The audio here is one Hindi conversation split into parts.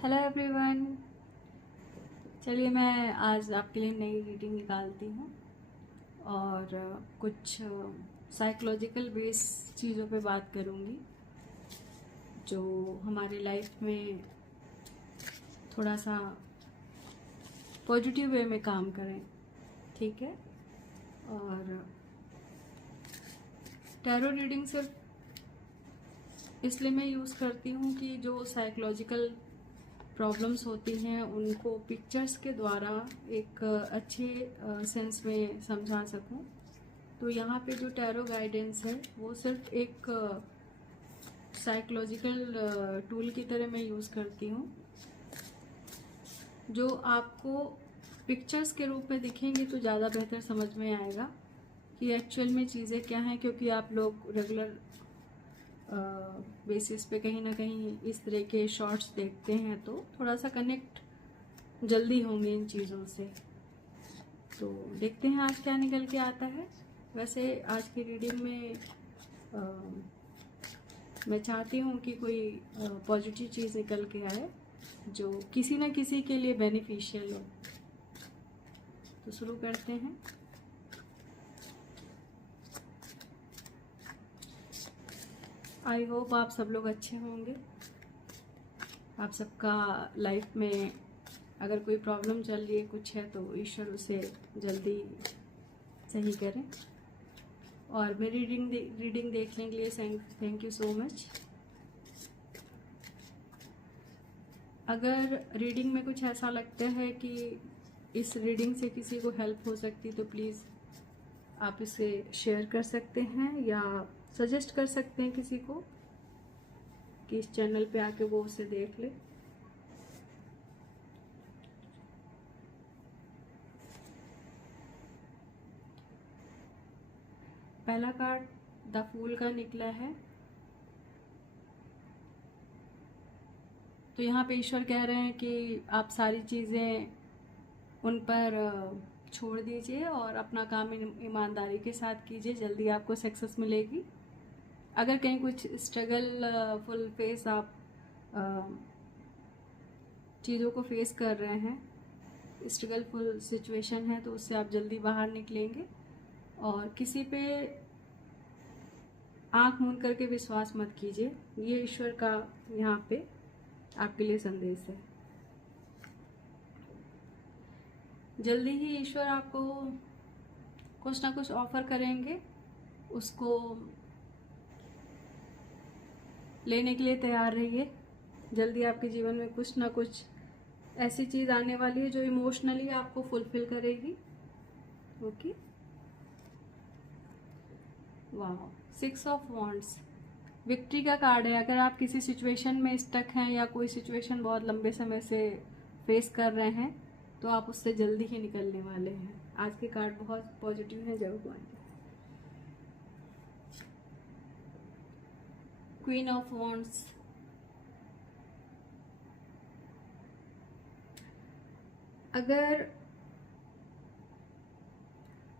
Hello everyone. चलिए मैं आज आपके लिए नई रीडिंग निकालती हूँ और कुछ साइकोलॉजिकल बेस चीज़ों पे बात करूँगी जो हमारे लाइफ में थोड़ा सा पॉजिटिव वे में काम करें। ठीक है। और टैरो रीडिंग सिर्फ इसलिए मैं यूज़ करती हूँ कि जो साइकोलॉजिकल प्रॉब्लम्स होती हैं उनको पिक्चर्स के द्वारा एक अच्छे सेंस में समझा सकूं। तो यहाँ पे जो टैरो गाइडेंस है वो सिर्फ एक साइकोलॉजिकल टूल की तरह मैं यूज़ करती हूँ, जो आपको पिक्चर्स के रूप में दिखेंगी तो ज़्यादा बेहतर समझ में आएगा कि एक्चुअल में चीज़ें क्या हैं, क्योंकि आप लोग रेगुलर बेसिस पे कहीं ना कहीं इस तरह के शॉर्ट्स देखते हैं तो थोड़ा सा कनेक्ट जल्दी होंगे इन चीज़ों से। तो देखते हैं आज क्या निकल के आता है। वैसे आज की रीडिंग में मैं चाहती हूँ कि कोई पॉजिटिव चीज़ निकल के आए जो किसी न किसी के लिए बेनिफिशियल हो। तो शुरू करते हैं। आई होप आप सब लोग अच्छे होंगे। आप सबका लाइफ में अगर कोई प्रॉब्लम चल रही है, कुछ है, तो ईश्वर उसे जल्दी सही करें। और मेरी रीडिंग देखने के लिए थैंक यू सो मच। अगर रीडिंग में कुछ ऐसा लगता है कि इस रीडिंग से किसी को हेल्प हो सकती तो प्लीज़ आप इसे शेयर कर सकते हैं या सजेस्ट कर सकते हैं किसी को कि इस चैनल पे आके वो उसे देख ले। पहला कार्ड द फूल का निकला है। तो यहाँ पे ईश्वर कह रहे हैं कि आप सारी चीज़ें उन पर छोड़ दीजिए और अपना काम ईमानदारी के साथ कीजिए, जल्दी आपको सक्सेस मिलेगी। अगर कहीं कुछ स्ट्रगल फुल फेस आप चीज़ों को फेस कर रहे हैं, स्ट्रगल फुल सिचुएशन है, तो उससे आप जल्दी बाहर निकलेंगे। और किसी पे आंख मूंद करके विश्वास मत कीजिए, ये ईश्वर का यहाँ पे आपके लिए संदेश है। जल्दी ही ईश्वर आपको कुछ ना कुछ ऑफर करेंगे, उसको लेने के लिए तैयार रहिए। जल्दी आपके जीवन में कुछ ना कुछ ऐसी चीज़ आने वाली है जो इमोशनली आपको फुलफिल करेगी। ओके, वाह, 6 ऑफ वॉन्ड्स विक्ट्री का कार्ड है। अगर आप किसी सिचुएशन में स्टक हैं या कोई सिचुएशन बहुत लंबे समय से फेस कर रहे हैं तो आप उससे जल्दी ही निकलने वाले हैं। आज के कार्ड बहुत पॉजिटिव हैं। जय भगवान। क्वीन ऑफ वॉन्ड्स, अगर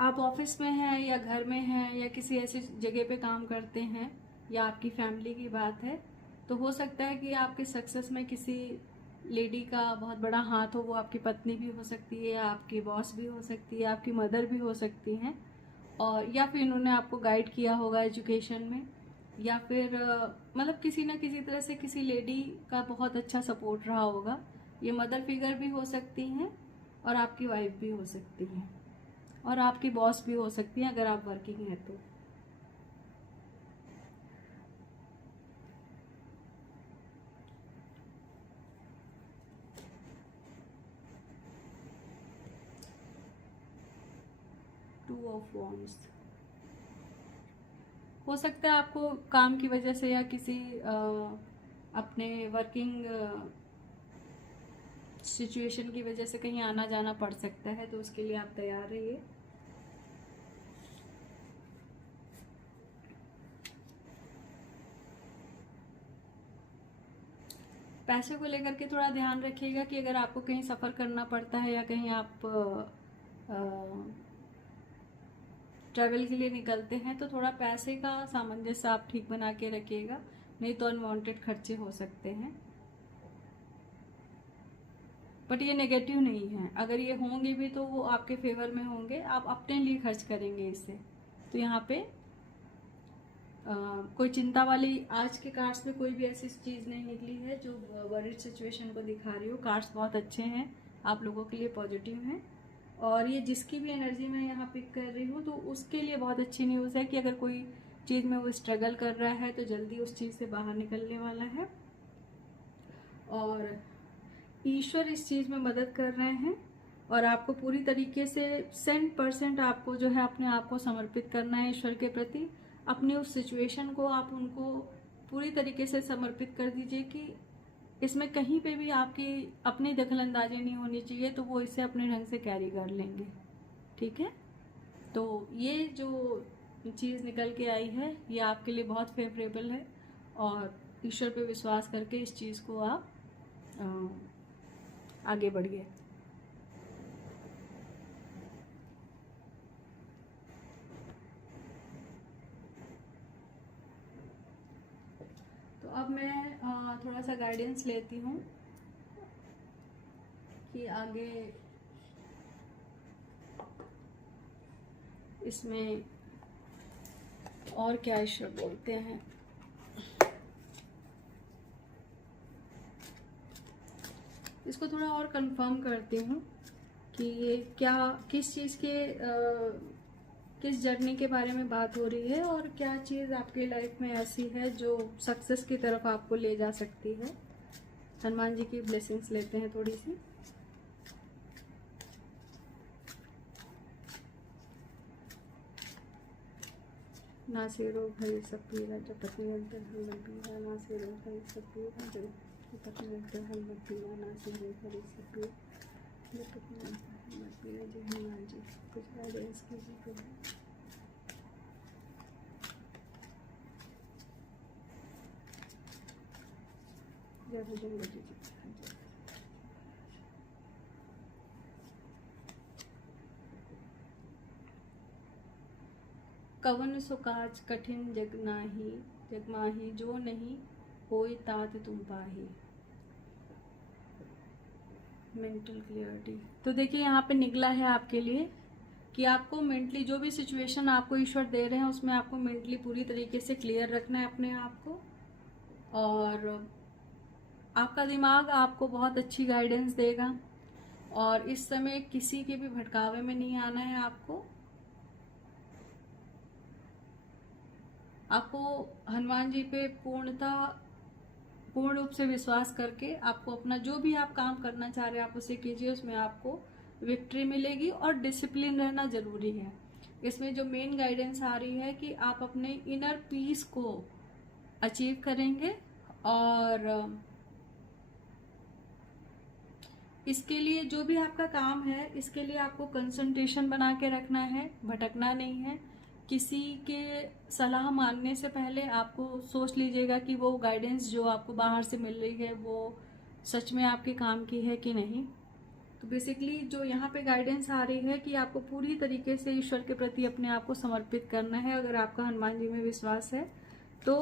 आप ऑफिस में हैं या घर में हैं या किसी ऐसी जगह पे काम करते हैं या आपकी फैमिली की बात है, तो हो सकता है कि आपके सक्सेस में किसी लेडी का बहुत बड़ा हाथ हो। वो आपकी पत्नी भी हो सकती है, आपकी बॉस भी हो सकती है, आपकी मदर भी हो सकती हैं, और या फिर इन्होंने आपको गाइड किया होगा एजुकेशन में, या फिर मतलब किसी ना किसी तरह से किसी लेडी का बहुत अच्छा सपोर्ट रहा होगा। ये मदर फिगर भी हो सकती हैं और आपकी वाइफ भी हो सकती हैं और आपकी बॉस भी हो सकती है अगर आप वर्किंग हैं तो। टू ऑफ वॉन्ड्स, हो सकता है आपको काम की वजह से या किसी अपने वर्किंग सिचुएशन की वजह से कहीं आना जाना पड़ सकता है, तो उसके लिए आप तैयार रहिए। पैसे को लेकर के थोड़ा ध्यान रखिएगा कि अगर आपको कहीं सफ़र करना पड़ता है या कहीं आप ट्रैवल के लिए निकलते हैं तो थोड़ा पैसे का सामंजस्य आप ठीक बना के रखिएगा, नहीं तो अनवांटेड खर्चे हो सकते हैं। बट ये नेगेटिव नहीं है। अगर ये होंगे भी तो वो आपके फेवर में होंगे, आप अपने लिए खर्च करेंगे इससे। तो यहाँ पे कोई चिंता वाली आज के कार्ड्स में कोई भी ऐसी चीज़ नहीं निकली है जो वरीड सिचुएशन को दिखा रही हो। कार्ड्स बहुत अच्छे हैं, आप लोगों के लिए पॉजिटिव हैं। और ये जिसकी भी एनर्जी मैं यहाँ पिक कर रही हूँ तो उसके लिए बहुत अच्छी न्यूज़ है कि अगर कोई चीज़ में वो स्ट्रगल कर रहा है तो जल्दी उस चीज़ से बाहर निकलने वाला है, और ईश्वर इस चीज़ में मदद कर रहे हैं। और आपको पूरी तरीके से 100% आपको जो है अपने आप को समर्पित करना है ईश्वर के प्रति। अपनी उस सिचुएशन को आप उनको पूरी तरीके से समर्पित कर दीजिए कि इसमें कहीं पे भी आपकी अपनी दखलंदाजी नहीं होनी चाहिए, तो वो इसे अपने ढंग से कैरी कर लेंगे। ठीक है, तो ये जो चीज़ निकल के आई है ये आपके लिए बहुत फेवरेबल है, और ईश्वर पे विश्वास करके इस चीज़ को आप आगे बढ़िए। तो अब मैं थोड़ा सा गाइडेंस लेती हूँ कि आगे इसमें और क्या ईश्वर बोलते हैं। इसको थोड़ा और कंफर्म करती हूँ कि ये क्या, किस चीज़ के किस जर्नी के बारे में बात हो रही है, और क्या चीज़ आपकी लाइफ में ऐसी है जो सक्सेस की तरफ आपको ले जा सकती है। हनुमान जी की ब्लेसिंग्स लेते हैं थोड़ी सी। ना से रोग भरी सब पीरा, जब पति मिलते हल पीरा, ना से रोग भरी सब पीरा, जब पति मिलते हल पीरा, ना से रोग भरी सब पीरा, जब पति मिलते हल पीरा। जी हनुमान जी कुछ गाइडेंस कीजिए। जय बजरंग जी। कवन सो काज कठिन जग माही, जो नहीं होई तात तुम पाही। Mental clarity. तो देखिए यहाँ पे निकला है आपके लिए कि आपको मेंटली जो भी सिचुएशन आपको ईश्वर दे रहे हैं उसमें आपको मेंटली पूरी तरीके से क्लियर रखना है अपने आप को, और आपका दिमाग आपको बहुत अच्छी गाइडेंस देगा। और इस समय किसी के भी भटकावे में नहीं आना है। आपको हनुमान जी पे पूर्ण रूप से विश्वास करके आपको अपना जो भी आप काम करना चाह रहे हैं आप उसे कीजिए, उसमें आपको विक्ट्री मिलेगी। और डिसिप्लिन रहना जरूरी है। इसमें जो मेन गाइडेंस आ रही है कि आप अपने इनर पीस को अचीव करेंगे, और इसके लिए जो भी आपका काम है इसके लिए आपको कंसंट्रेशन बना के रखना है, भटकना नहीं है। किसी के सलाह मानने से पहले आपको सोच लीजिएगा कि वो गाइडेंस जो आपको बाहर से मिल रही है वो सच में आपके काम की है कि नहीं। तो बेसिकली जो यहाँ पे गाइडेंस आ रही है कि आपको पूरी तरीके से ईश्वर के प्रति अपने आप को समर्पित करना है। अगर आपका हनुमान जी में विश्वास है तो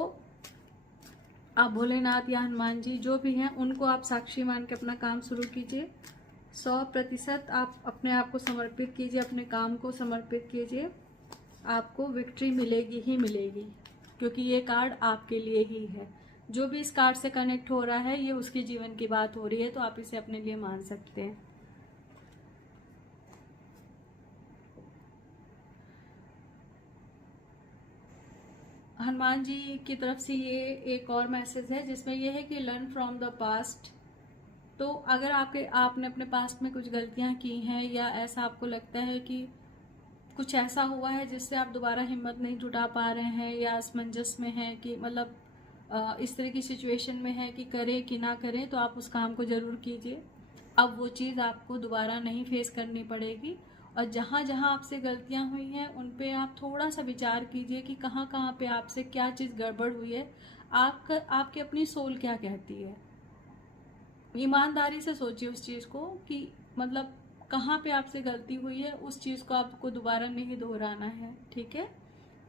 आप भोलेनाथ या हनुमान जी जो भी हैं उनको आप साक्षी मान के अपना काम शुरू कीजिए। 100% आप अपने आप को समर्पित कीजिए, अपने काम को समर्पित कीजिए। आपको विक्ट्री मिलेगी ही मिलेगी, क्योंकि ये कार्ड आपके लिए ही है। जो भी इस कार्ड से कनेक्ट हो रहा है ये उसके जीवन की बात हो रही है, तो आप इसे अपने लिए मान सकते हैं। हनुमान जी की तरफ से ये एक और मैसेज है जिसमें ये है कि लर्न फ्रॉम द पास्ट। तो अगर आपने अपने पास्ट में कुछ गलतियां की हैं, या ऐसा आपको लगता है कि कुछ ऐसा हुआ है जिससे आप दोबारा हिम्मत नहीं जुटा पा रहे हैं, या असमंजस में हैं कि मतलब इस तरह की सिचुएशन में है कि करें कि ना करें, तो आप उस काम को ज़रूर कीजिए। अब वो चीज़ आपको दोबारा नहीं फेस करनी पड़ेगी। और जहाँ जहाँ आपसे गलतियाँ हुई हैं उन पे आप थोड़ा सा विचार कीजिए कि कहाँ कहाँ पे आपसे क्या चीज़ गड़बड़ हुई है। आपकी अपनी सोल क्या कहती है। ईमानदारी से सोचिए उस चीज़ को कि मतलब कहाँ पे आपसे गलती हुई है, उस चीज़ को आपको दोबारा नहीं दोहराना है। ठीक है,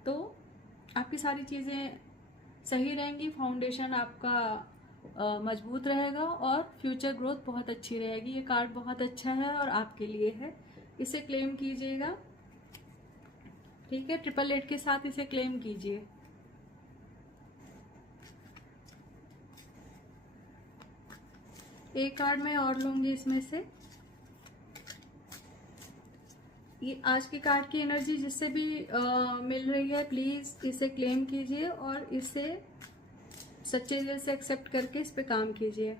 तो आपकी सारी चीज़ें सही रहेंगी। फाउंडेशन आपका मजबूत रहेगा और फ्यूचर ग्रोथ बहुत अच्छी रहेगी। ये कार्ड बहुत अच्छा है और आपके लिए है, इसे क्लेम कीजिएगा। ठीक है, 888 के साथ इसे क्लेम कीजिए। एक कार्ड मैं और लूंगी इसमें से। ये आज की कार्ड की एनर्जी जिससे भी मिल रही है, प्लीज इसे क्लेम कीजिए और इसे सच्चे दिल से एक्सेप्ट करके इस पे काम कीजिए।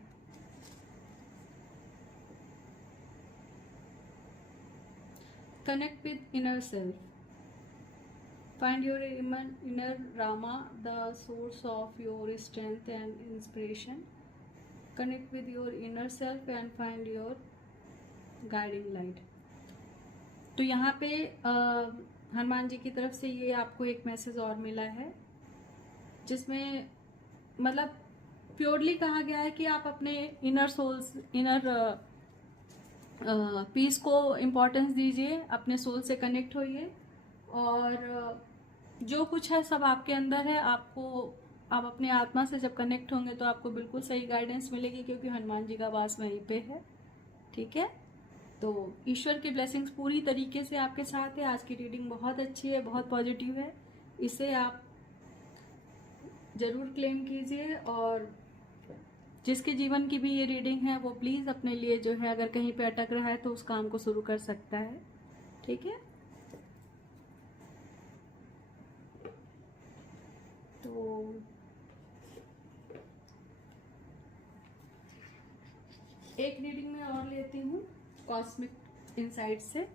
Connect with inner self, find your inner Rama, the source of your strength and inspiration. Connect with your inner self and find your guiding light. तो यहाँ पे हनुमान जी की तरफ से ये आपको एक मैसेज और मिला है, जिसमें मतलब प्योरली कहा गया है कि आप अपने इनर सोल्स, इनर पीस को इम्पोर्टेंस दीजिए, अपने सोल से कनेक्ट होइए और जो कुछ है सब आपके अंदर है। आपको, आप अपने आत्मा से जब कनेक्ट होंगे तो आपको बिल्कुल सही गाइडेंस मिलेगी, क्योंकि हनुमान जी का वास वहीं पे है। ठीक है, तो ईश्वर की ब्लेसिंग्स पूरी तरीके से आपके साथ है। आज की रीडिंग बहुत अच्छी है, बहुत पॉजिटिव है, इसे आप जरूर क्लेम कीजिए। और जिसके जीवन की भी ये रीडिंग है वो प्लीज अपने लिए जो है, अगर कहीं पे अटक रहा है तो उस काम को शुरू कर सकता है। ठीक है, तो एक रीडिंग में और लेती हूँ कॉस्मिक इनसाइट से।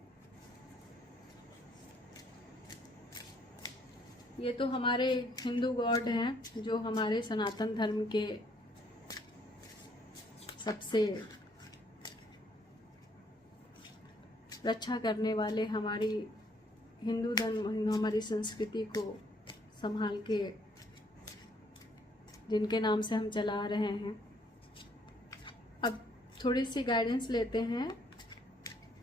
ये तो हमारे हिंदू गॉड हैं, जो हमारे सनातन धर्म के सबसे रक्षा करने वाले, हमारी हिंदू धर्म, हमारी संस्कृति को संभाल के जिनके नाम से हम चला रहे हैं। अब थोड़ी सी गाइडेंस लेते हैं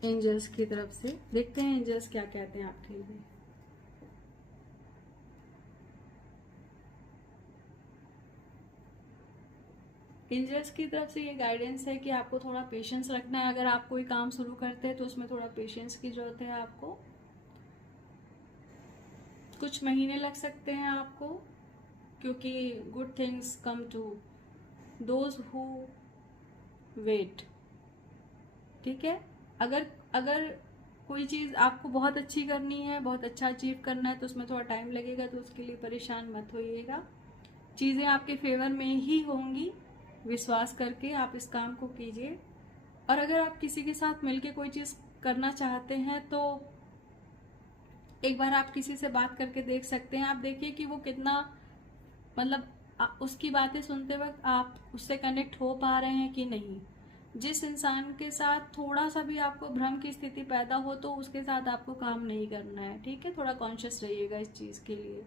एंजल्स की तरफ से, देखते हैं एंजल्स क्या कहते हैं आपके लिए। एंजल्स की तरफ से ये गाइडेंस है कि आपको थोड़ा पेशेंस रखना है। अगर आप कोई काम शुरू करते हैं तो उसमें थोड़ा पेशेंस की जरूरत है आपको। कुछ महीने लग सकते हैं आपको, क्योंकि good things come to those who wait. ठीक है, अगर कोई चीज़ आपको बहुत अच्छी करनी है, बहुत अच्छा अचीव करना है, तो उसमें थोड़ा टाइम लगेगा, तो उसके लिए परेशान मत होइएगा। चीज़ें आपके फेवर में ही होंगी, विश्वास करके आप इस काम को कीजिए। और अगर आप किसी के साथ मिलके कोई चीज़ करना चाहते हैं तो एक बार आप किसी से बात करके देख सकते हैं। आप देखिए कि वो कितना, मतलब उसकी बातें सुनते वक्त आप उससे कनेक्ट हो पा रहे हैं कि नहीं। जिस इंसान के साथ थोड़ा सा भी आपको भ्रम की स्थिति पैदा हो तो उसके साथ आपको काम नहीं करना है। ठीक है, थोड़ा कॉन्शियस रहिएगा इस चीज़ के लिए।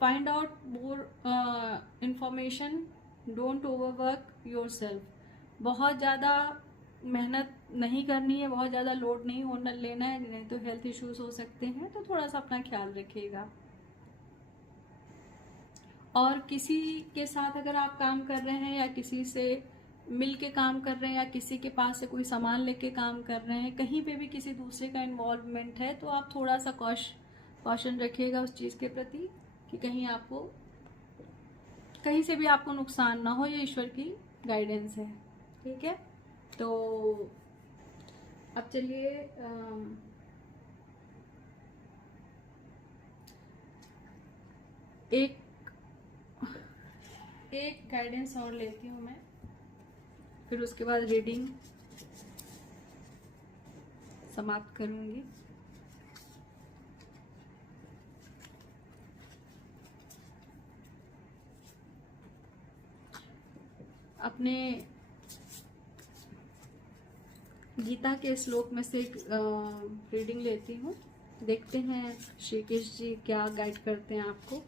Find out more information, don't overwork your self. बहुत ज़्यादा मेहनत नहीं करनी है, बहुत ज़्यादा लोड नहीं होना लेना है, नहीं तो हेल्थ इश्यूज हो सकते हैं। तो थोड़ा सा अपना ख्याल रखिएगा। और किसी के साथ अगर आप काम कर रहे हैं या किसी से मिल के काम कर रहे हैं या किसी के पास से कोई सामान लेके काम कर रहे हैं, कहीं पे भी किसी दूसरे का इन्वॉल्वमेंट है, तो आप थोड़ा सा कॉशन रखिएगा उस चीज़ के प्रति कि कहीं से भी आपको नुकसान ना हो। ये ईश्वर की गाइडेंस है। ठीक है, तो अब चलिए एक गाइडेंस और लेती हूँ मैं, फिर उसके बाद रीडिंग समाप्त करूँगी। अपने गीता के श्लोक में से एक रीडिंग लेती हूँ, देखते हैं श्री कृष्ण जी क्या गाइड करते हैं आपको।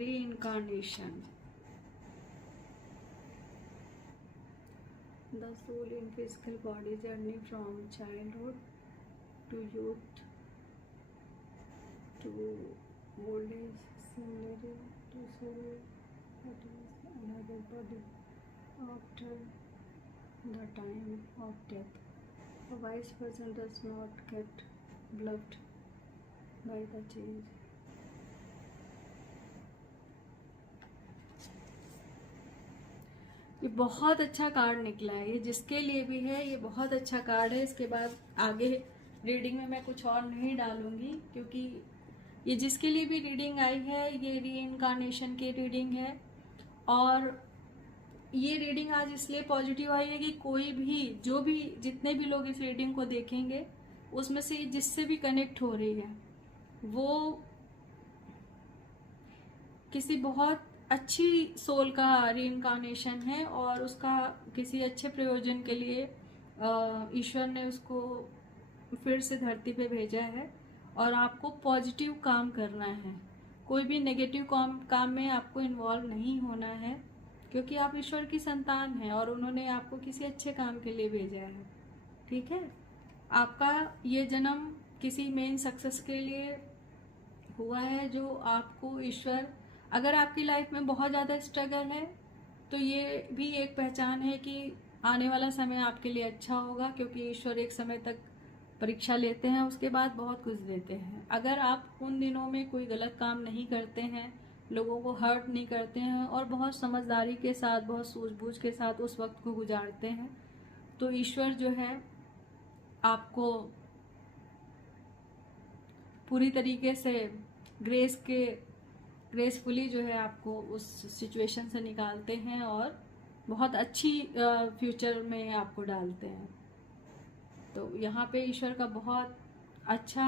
reincarnation. The soul in physical body journey from childhood to youth to old age, similarly to soul that is another body after the time of death. A wise person does not get bluffed by the change. ये बहुत अच्छा कार्ड निकला है, ये जिसके लिए भी है ये बहुत अच्छा कार्ड है। इसके बाद आगे रीडिंग में मैं कुछ और नहीं डालूंगी, क्योंकि ये जिसके लिए भी रीडिंग आई है ये रीइंकार्नेशन की रीडिंग है। और ये रीडिंग आज इसलिए पॉजिटिव आई है कि कोई भी जो भी जितने भी लोग इस रीडिंग को देखेंगे उसमें से जिससे भी कनेक्ट हो रही है वो किसी बहुत अच्छी सोल का रीइंकार्नेशन है और उसका किसी अच्छे प्रयोजन के लिए ईश्वर ने उसको फिर से धरती पे भेजा है। और आपको पॉजिटिव काम करना है, कोई भी नेगेटिव काम में आपको इन्वॉल्व नहीं होना है, क्योंकि आप ईश्वर की संतान हैं और उन्होंने आपको किसी अच्छे काम के लिए भेजा है। ठीक है, आपका ये जन्म किसी मेन सक्सेस के लिए हुआ है, जो आपको ईश्वर, अगर आपकी लाइफ में बहुत ज़्यादा स्ट्रगल है तो ये भी एक पहचान है कि आने वाला समय आपके लिए अच्छा होगा, क्योंकि ईश्वर एक समय तक परीक्षा लेते हैं, उसके बाद बहुत कुछ देते हैं। अगर आप उन दिनों में कोई गलत काम नहीं करते हैं, लोगों को हर्ट नहीं करते हैं और बहुत समझदारी के साथ, बहुत सूझबूझ के साथ उस वक्त को गुजारते हैं, तो ईश्वर जो है आपको पूरी तरीके से ग्रेसफुली जो है आपको उस सिचुएशन से निकालते हैं और बहुत अच्छी फ्यूचर में आपको डालते हैं। तो यहाँ पे ईश्वर का बहुत अच्छा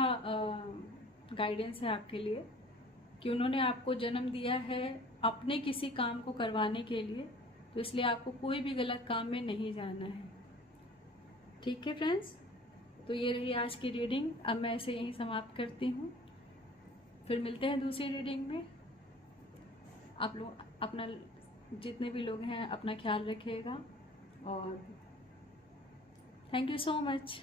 गाइडेंस है आपके लिए कि उन्होंने आपको जन्म दिया है अपने किसी काम को करवाने के लिए, तो इसलिए आपको कोई भी गलत काम में नहीं जाना है। ठीक है फ्रेंड्स, तो ये रही आज की रीडिंग। अब मैं इसे यहीं समाप्त करती हूँ, फिर मिलते हैं दूसरी रीडिंग में। आप लोग अपना, जितने भी लोग हैं, अपना ख्याल रखिएगा और थैंक यू सो मच।